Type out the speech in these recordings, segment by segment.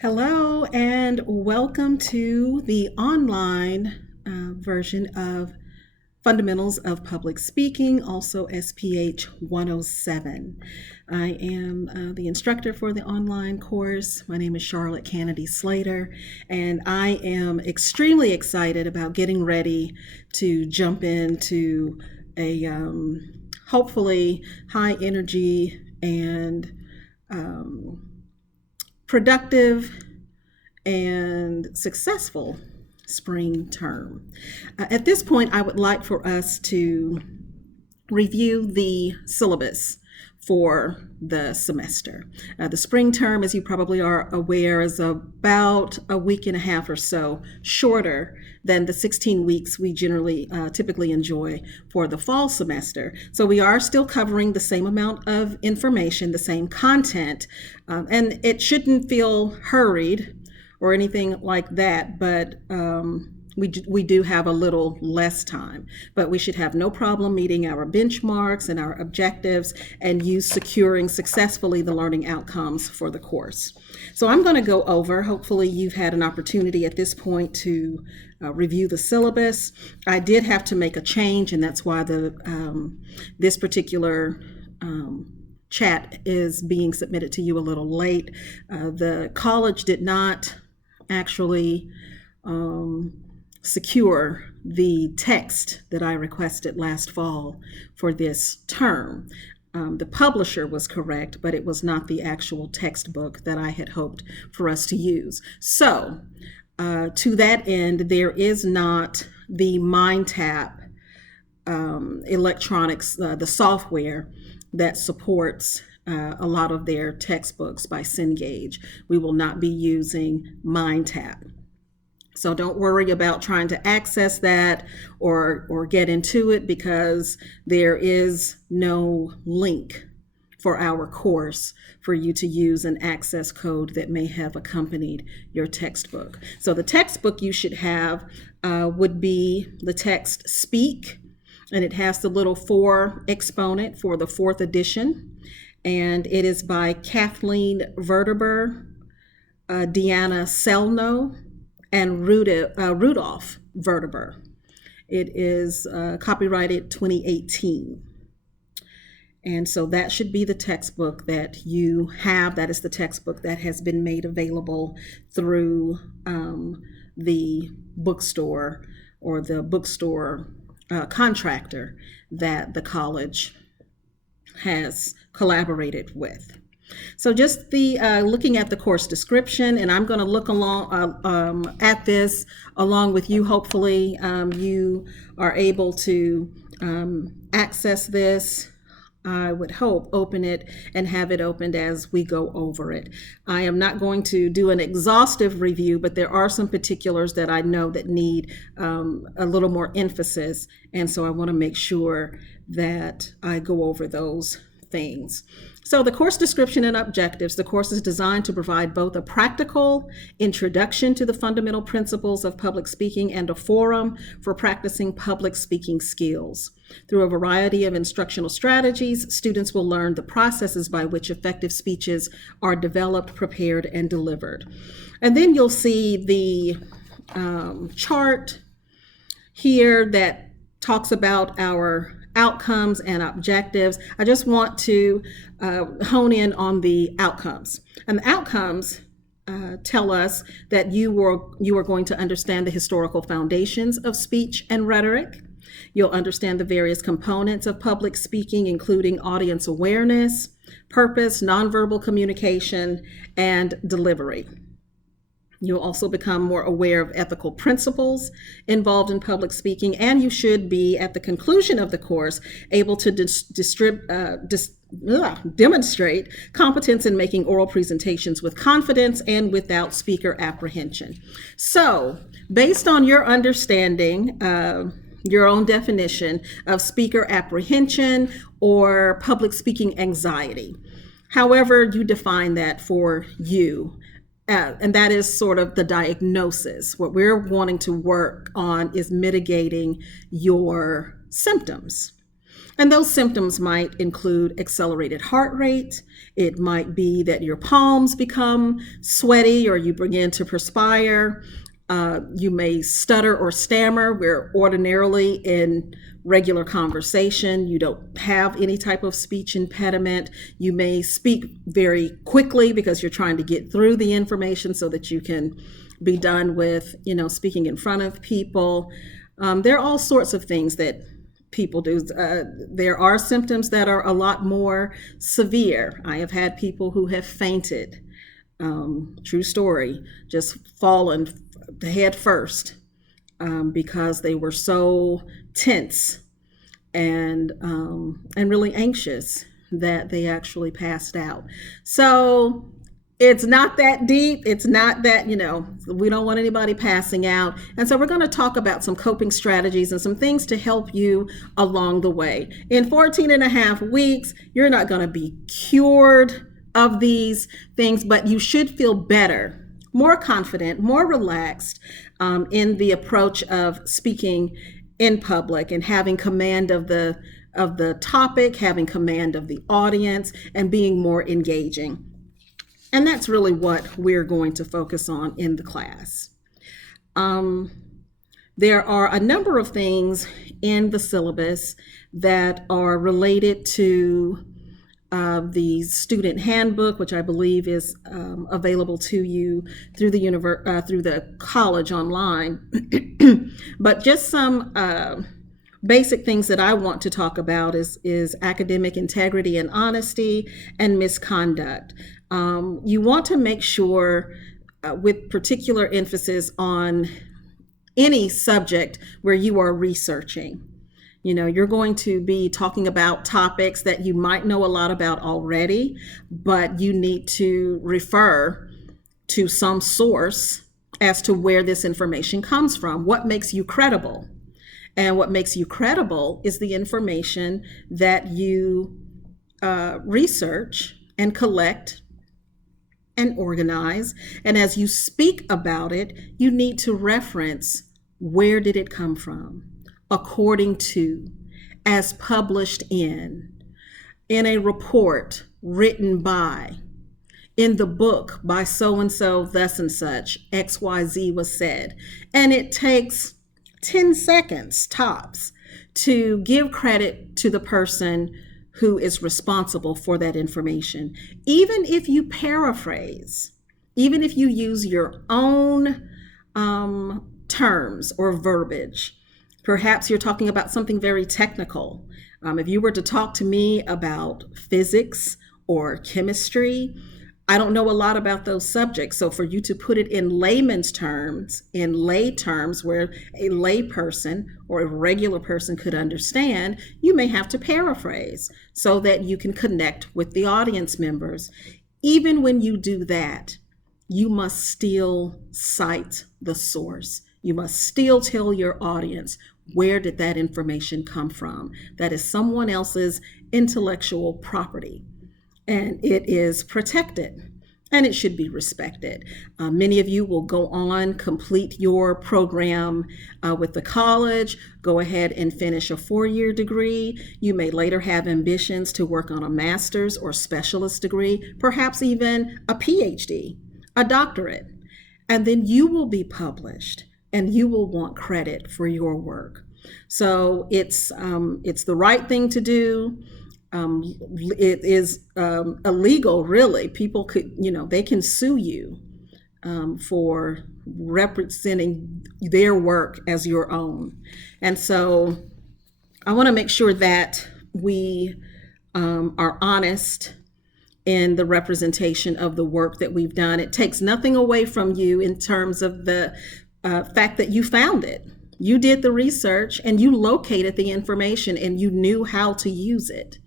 Hello, and welcome to the online version of Fundamentals of Public Speaking, also SPH 107. I am the instructor for the online course. My name is Charlotte Canady Slater, and I am extremely excited about getting ready to jump into a hopefully high energy and productive and successful spring term. At this point, I would like for us to review the syllabus for the semester. The spring term, as you probably are aware, is about a week and a half or so shorter than the 16 weeks we generally typically enjoy for the fall semester. So we are still covering the same amount of information, the same content, and it shouldn't feel hurried or anything like that, but we do have a little less time, but we should have no problem meeting our benchmarks and our objectives and you securing successfully the learning outcomes for the course. So I'm going to go over, hopefully you've had an opportunity at this point to review the syllabus. I did have to make a change, and that's why this particular chat is being submitted to you a little late. The college did not actually secure the text that I requested last fall for this term. The publisher was correct, but it was not the actual textbook that I had hoped for us to use. So, to that end, there is not the MindTap electronics, the software that supports a lot of their textbooks by Cengage. We will not be using MindTap. So don't worry about trying to access that or get into it, because there is no link for our course for you to use an access code that may have accompanied your textbook. So the textbook you should have would be the text Speak, and it has the little 4 exponent for the 4th edition, and it is by Kathleen Verteber, Deanna Selno, and Rudolph Verteber. It is copyrighted 2018. And so that should be the textbook that you have. That is the textbook that has been made available through the bookstore or the bookstore contractor that the college has collaborated with. So just the looking at the course description, and I'm going to look along at this along with you. Hopefully you are able to access this. I would hope open it and have it opened as we go over it. I am not going to do an exhaustive review, but there are some particulars that I know that need a little more emphasis, and so I want to make sure that I go over those things. So the course description and objectives. The course is designed to provide both a practical introduction to the fundamental principles of public speaking and a forum for practicing public speaking skills. Through a variety of instructional strategies, students will learn the processes by which effective speeches are developed, prepared, and delivered. And then you'll see the chart here that talks about our outcomes and objectives. I just want to hone in on the outcomes. And the outcomes tell us that you are going to understand the historical foundations of speech and rhetoric. You'll understand the various components of public speaking, including audience awareness, purpose, nonverbal communication, and delivery. You'll also become more aware of ethical principles involved in public speaking, and you should be, at the conclusion of the course, able to demonstrate competence in making oral presentations with confidence and without speaker apprehension. So, based on your understanding, your own definition of speaker apprehension or public speaking anxiety, however you define that for you, and that is sort of the diagnosis. What we're wanting to work on is mitigating your symptoms. And those symptoms might include accelerated heart rate. It might be that your palms become sweaty or you begin to perspire. You may stutter or stammer, where ordinarily in regular conversation you don't have any type of speech impediment. You may speak very quickly because you're trying to get through the information so that you can be done with, speaking in front of people. There are all sorts of things that people do. There are symptoms that are a lot more severe. I have had people who have fainted. True story, just fallen head first because they were so tense and really anxious that they actually passed out. So it's not that deep. It's not that, we don't want anybody passing out. And so we're going to talk about some coping strategies and some things to help you along the way. In 14 and a half weeks, you're not going to be cured of these things, but you should feel better, more confident, more relaxed in the approach of speaking in public and having command of the topic, having command of the audience, and being more engaging. And that's really what we're going to focus on in the class. There are a number of things in the syllabus that are related to the student handbook, which I believe is available to you through the college online. But just some basic things that I want to talk about is academic integrity and honesty and misconduct. You want to make sure, with particular emphasis on any subject where you are researching. You're going to be talking about topics that you might know a lot about already, but you need to refer to some source as to where this information comes from. What makes you credible? And what makes you credible is the information that you research and collect and organize. And as you speak about it, you need to reference, where did it come from? According to, as published in a report written by, in the book by so-and-so, thus and such, XYZ was said. And it takes 10 seconds tops to give credit to the person who is responsible for that information. Even if you paraphrase, even if you use your own terms or verbiage, perhaps you're talking about something very technical. If you were to talk to me about physics or chemistry, I don't know a lot about those subjects. So for you to put it in layman's terms, in lay terms where a lay person or a regular person could understand, you may have to paraphrase so that you can connect with the audience members. Even when you do that, you must still cite the source. You must still tell your audience, where did that information come from? That is someone else's intellectual property, and it is protected, and it should be respected. Many of you will go on, complete your program with the college, go ahead and finish a 4-year degree. You may later have ambitions to work on a master's or specialist degree, perhaps even a PhD, a doctorate, and then you will be published and you will want credit for your work. So it's the right thing to do. It is illegal, really. People could, they can sue you for representing their work as your own. And so I want to make sure that we are honest in the representation of the work that we've done. It takes nothing away from you in terms of the fact that you found it. You did the research and you located the information and you knew how to use it,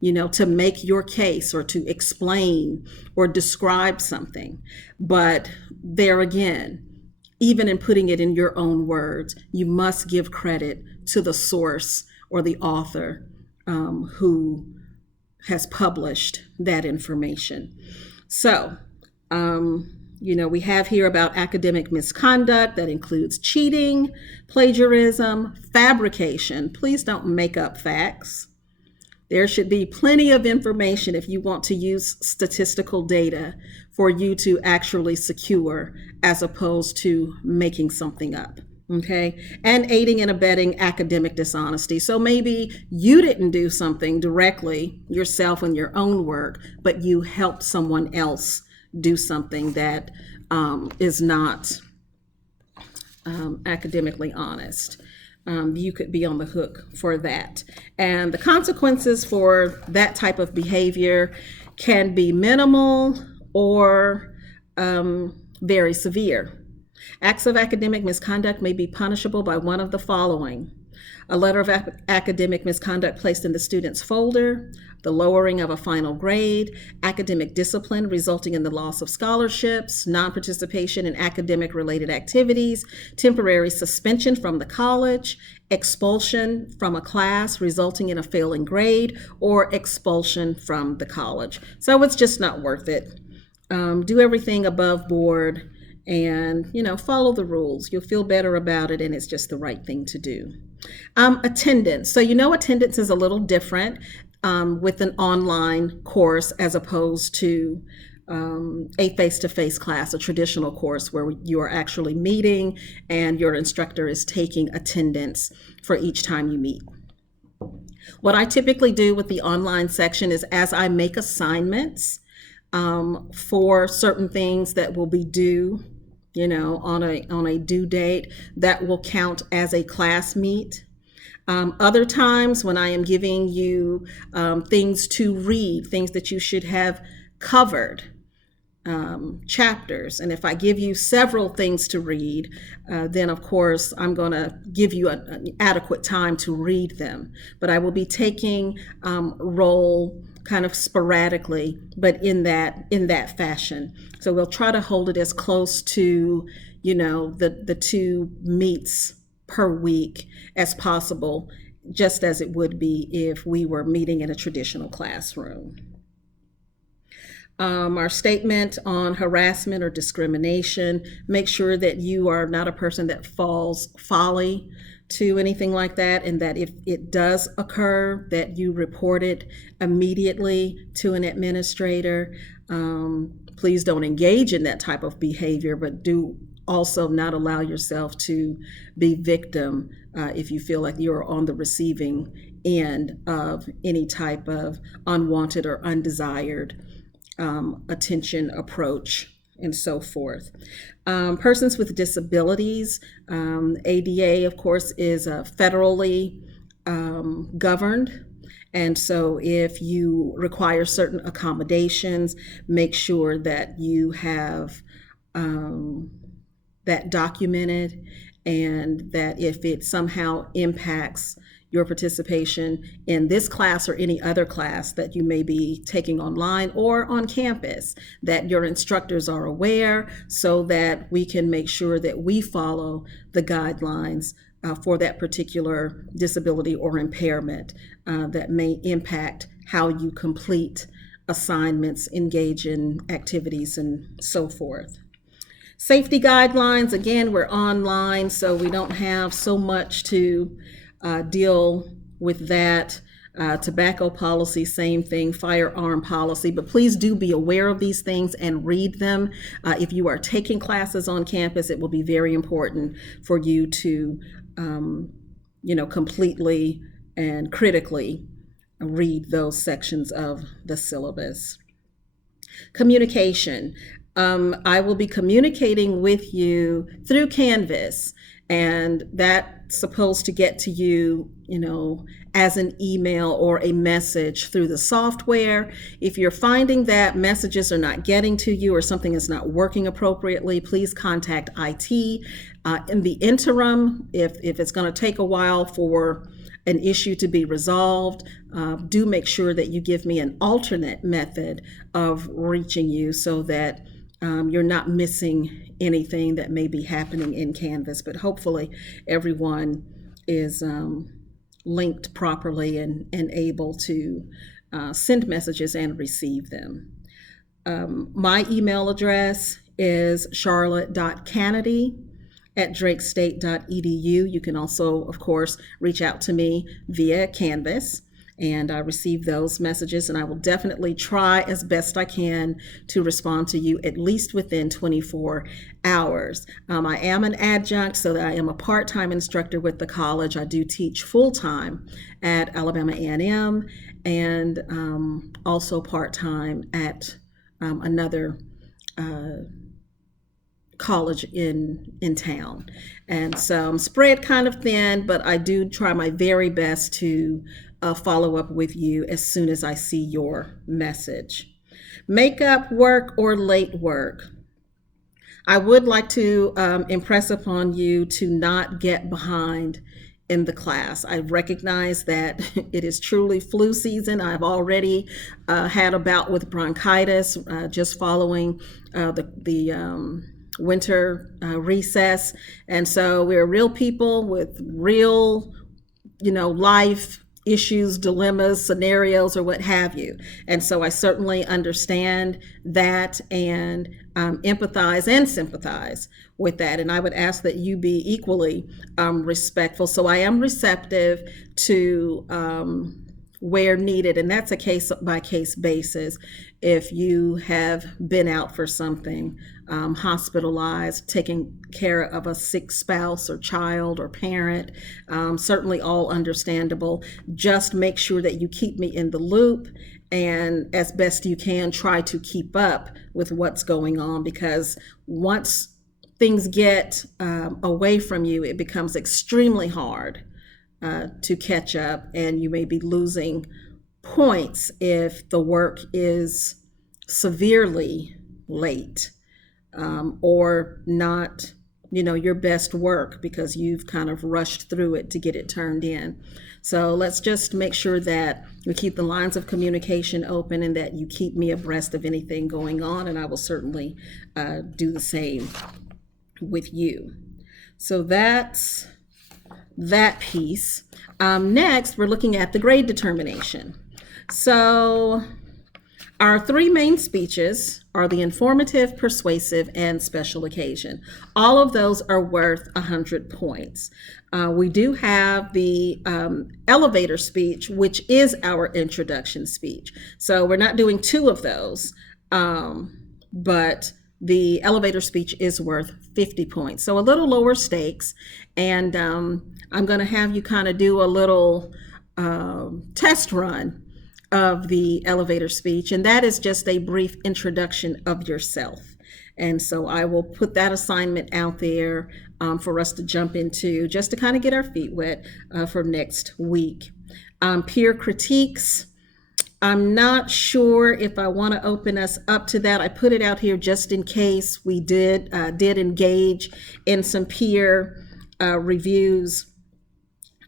to make your case or to explain or describe something. But there again, even in putting it in your own words, you must give credit to the source or the author who has published that information. So, we have here about academic misconduct that includes cheating, plagiarism, fabrication. Please don't make up facts. There should be plenty of information if you want to use statistical data for you to actually secure as opposed to making something up. Okay, and aiding and abetting academic dishonesty. So maybe you didn't do something directly yourself in your own work, but you helped someone else do something that is not academically honest. You could be on the hook for that. And the consequences for that type of behavior can be minimal or very severe. Acts of academic misconduct may be punishable by one of the following: a letter of academic misconduct placed in the student's folder, the lowering of a final grade, academic discipline resulting in the loss of scholarships, non-participation in academic-related activities, temporary suspension from the college, expulsion from a class resulting in a failing grade, or expulsion from the college. So it's just not worth it. Do everything above board and, follow the rules. You'll feel better about it, and it's just the right thing to do. Attendance. So, attendance is a little different with an online course as opposed to a face-to-face class, a traditional course where you are actually meeting and your instructor is taking attendance for each time you meet. What I typically do with the online section is, as I make assignments for certain things that will be due, on a due date, that will count as a class meet. Other times when I am giving you things to read, things that you should have covered, chapters, and if I give you several things to read, then of course I'm going to give you an adequate time to read them. But I will be taking roll kind of sporadically, but in that fashion. So we'll try to hold it as close to, the 2 meets per week as possible, just as it would be if we were meeting in a traditional classroom. Our statement on harassment or discrimination: make sure that you are not a person that falls folly to anything like that, and that if it does occur, that you report it immediately to an administrator. Please don't engage in that type of behavior, but do also not allow yourself to be victim if you feel like you're on the receiving end of any type of unwanted or undesired attention, approach, and so forth. Persons with disabilities, ADA, of course, is federally governed. And so if you require certain accommodations, make sure that you have that documented, and that if it somehow impacts your participation in this class or any other class that you may be taking online or on campus, that your instructors are aware, so that we can make sure that we follow the guidelines for that particular disability or impairment that may impact how you complete assignments, engage in activities, and so forth. Safety guidelines, again, we're online, so we don't have so much to deal with that. Tobacco policy, same thing, firearm policy, but please do be aware of these things and read them. If you are taking classes on campus, it will be very important for you to, completely and critically read those sections of the syllabus. Communication. I will be communicating with you through Canvas, and that's supposed to get to you, as an email or a message through the software. If you're finding that messages are not getting to you or something is not working appropriately, please contact IT. In the interim, if it's going to take a while for an issue to be resolved, do make sure that you give me an alternate method of reaching you, so that you're not missing anything that may be happening in Canvas. But hopefully everyone is linked properly and able to send messages and receive them. My email address is charlotte.canady@drakestate.edu. You can also, of course, reach out to me via Canvas. and I receive those messages, and I will definitely try as best I can to respond to you at least within 24 hours. I am an adjunct, so that I am a part-time instructor with the college. I do teach full-time at Alabama A&M, and also part-time at another college in town. And so I'm spread kind of thin, but I do try my very best to follow up with you as soon as I see your message. Makeup work or late work? I would like to impress upon you to not get behind in the class. I recognize that it is truly flu season. I've already had a bout with bronchitis just following the winter recess. And so we're real people with real, life issues, dilemmas, scenarios, or what have you. And so I certainly understand that and empathize and sympathize with that. And I would ask that you be equally respectful. So I am receptive to where needed, and that's a case by case basis. If you have been out for something, hospitalized, taking care of a sick spouse or child or parent, certainly all understandable. Just make sure that you keep me in the loop, and as best you can, try to keep up with what's going on, because once things get away from you, it becomes extremely hard to catch up, and you may be losing points if the work is severely late or not, your best work because you've kind of rushed through it to get it turned in. So let's just make sure that we keep the lines of communication open and that you keep me abreast of anything going on, and I will certainly do the same with you. So that's that piece. Next, we're looking at the grade determination. So our three main speeches are the informative, persuasive, and special occasion. All of those are worth 100 points. We do have the elevator speech, which is our introduction speech. So we're not doing two of those, but the elevator speech is worth 50 points. So a little lower stakes. And I'm going to have you kind of do a little test run of the elevator speech. And that is just a brief introduction of yourself. And so I will put that assignment out there for us to jump into, just to kind of get our feet wet for next week. Peer critiques. I'm not sure if I want to open us up to that. I put it out here just in case we did engage in some peer reviews,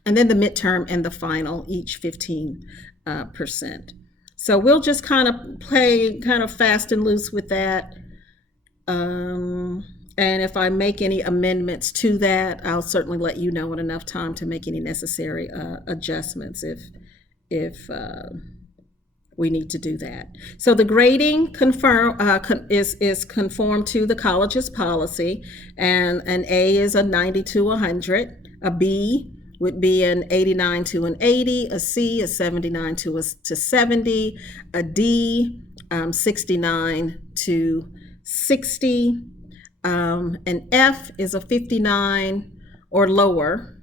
and then the midterm and the final, each 15%. So we'll just kind of play kind of fast and loose with that. And if I make any amendments to that, I'll certainly let you know in enough time to make any necessary adjustments if we need to do that. So the grading is conformed to the college's policy, and an A is a 90 to 100, a B would be an 89 to an 80, a C is 79 to 70, a D 69 to 60, an F is a 59 or lower.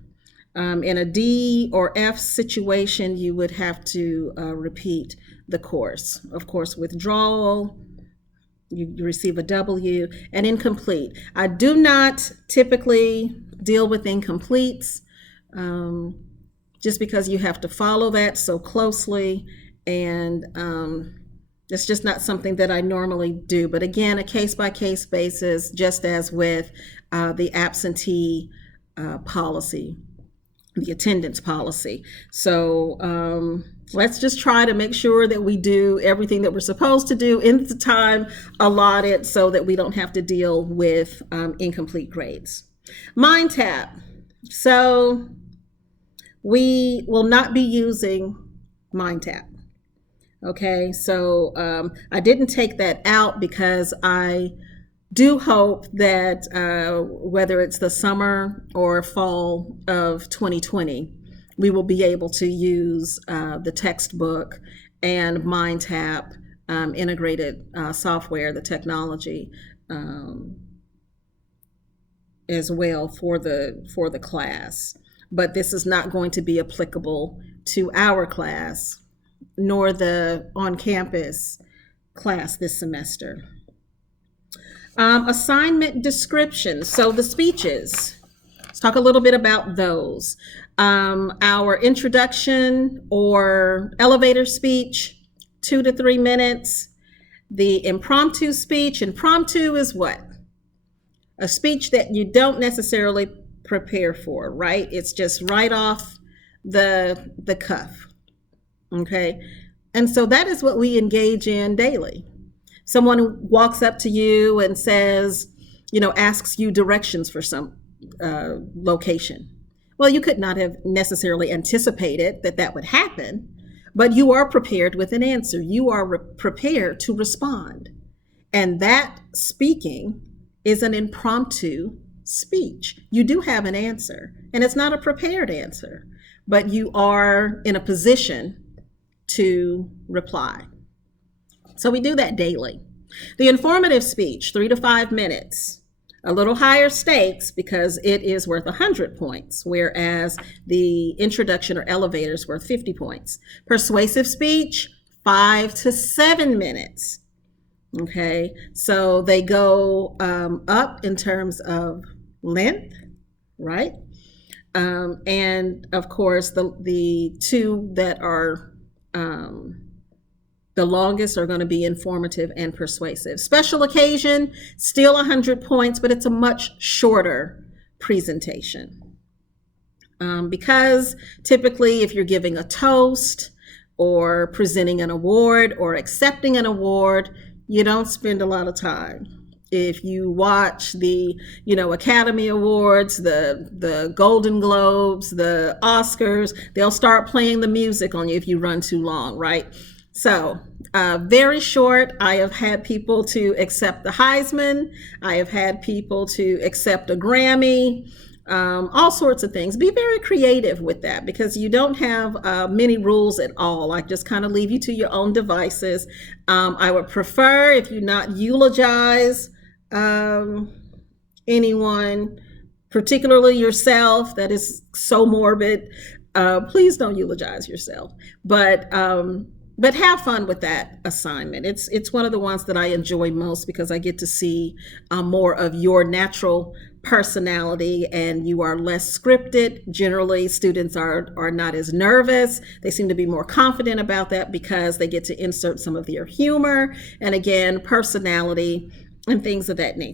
In a D or F situation, you would have to repeat the course. Of course, withdrawal, you receive a W, and incomplete. I do not typically deal with incompletes, just because you have to follow that so closely, and it's just not something that I normally do. But again, a case-by-case basis, just as with the absentee policy, the attendance policy. So let's just try to make sure that we do everything that we're supposed to do in the time allotted so that we don't have to deal with incomplete grades. Mind tap. So we will not be using mind tap. Okay, so I didn't take that out because I do hope that whether it's the summer or fall of 2020, we will be able to use the textbook and MindTap integrated software, the technology, um, as well for the class. But this is not going to be applicable to our class, nor the on-campus class this semester. Assignment description. So the speeches. Let's talk a little bit about those. Our introduction or elevator speech, 2 to 3 minutes. The impromptu speech. Impromptu is what? A speech that you don't necessarily prepare for, right? It's just right off the cuff. Okay. And so that is what we engage in daily. Someone who walks up to you and says, asks you directions for some location. Well, you could not have necessarily anticipated that would happen, but you are prepared with an answer. You are prepared to respond. And that speaking is an impromptu speech. You do have an answer, and it's not a prepared answer, but you are in a position to reply. So we do that daily. The informative speech, 3 to 5 minutes, a little higher stakes because it is worth 100 points, whereas the introduction or elevator is worth 50 points. Persuasive speech, 5 to 7 minutes. Okay, so they go up in terms of length, right? And of course, the two that are the longest are going to be informative and persuasive. Special occasion, still 100 points, but it's a much shorter presentation. Because typically if you're giving a toast or presenting an award or accepting an award, you don't spend a lot of time. If you watch the, Academy Awards, the Golden Globes, the Oscars, they'll start playing the music on you if you run too long, right? So very short. I have had people to accept the Heisman. I have had people to accept a Grammy, all sorts of things. Be very creative with that because you don't have many rules at all. I just kind of leave you to your own devices. I would prefer if you not eulogize anyone, particularly yourself. That is so morbid. Please don't eulogize yourself. But have fun with that assignment. It's one of the ones that I enjoy most because I get to see more of your natural personality and you are less scripted. Generally, students are not as nervous. They seem to be more confident about that because they get to insert some of their humor and again, personality and things of that nature.